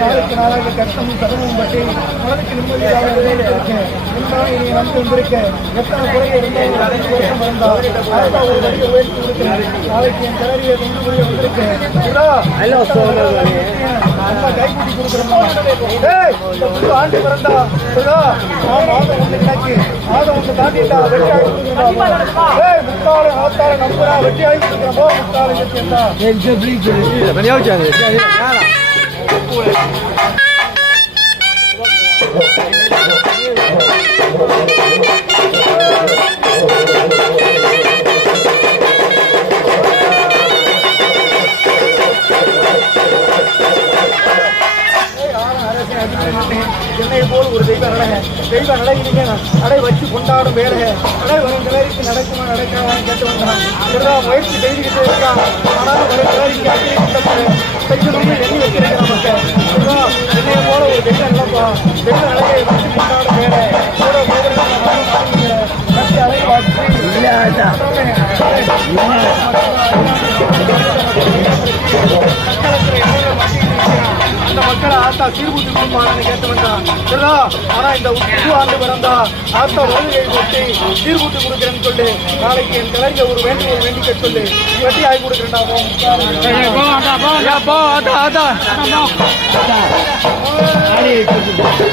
நாளுக்கு நாளாக கஷ்டமும் சதமும் பற்றி மனதுக்கு நிம்மதியாக இருக்கு. இனி நம்பி வந்திருக்க எத்தனை குறைகள் இருந்தாலும் 5 வருஷம் வந்தால் ஒரு வழியை உயர்த்தி கொடுக்கிறேன். நாளைக்கு என் கிளறிய கொண்டு போய் வந்திருக்கு. கைப்பிடி கொடுக்குறேன். ஆண்டு பிறந்தா மாதம் ஒன்று கிடக்கு. மாதம் ஒன்று தாண்டிட்டா வெற்றி ஆகி முக்கால ஆத்தால நம்புறா வெற்றி ஆகி கொடுக்குறோம். முக்கால என்னை போல் ஒரு தெய்வ நடை நடை வச்சு கொண்டாடும் வேலை நடை வரும் கிளறிக்கு நடக்குமா நடக்காதான்னு கேட்டு வந்தான். முயற்சி செய்துக்கிட்டே இருக்கான். ஆனாலும் வரும் கிளறிக்கு செய்யணும்னு எண்ணி வச்சிருக்கிறான். மக்கள் என்னைய போல ஒரு தெய்வ நிலப்பா தெய்வ நடையை வச்சு கொண்டாடும் வேலை கூட கட்டி அலை வாசி அந்த மக்களை ஆத்தா சீர்பூட்டி கொடுப்பான்னு கேட்டு வந்தான். ஆனா இந்த புது ஆண்டு பிறந்தா ஆத்தா வருகை கொட்டி சீர்பூட்டி கொடுக்குறேன்னு சொல்லி நாளைக்கு என் கிளறிய ஒரு வேண்டிக்க சொல்லி வெட்டி ஆகி கொடுக்குறேன்டா.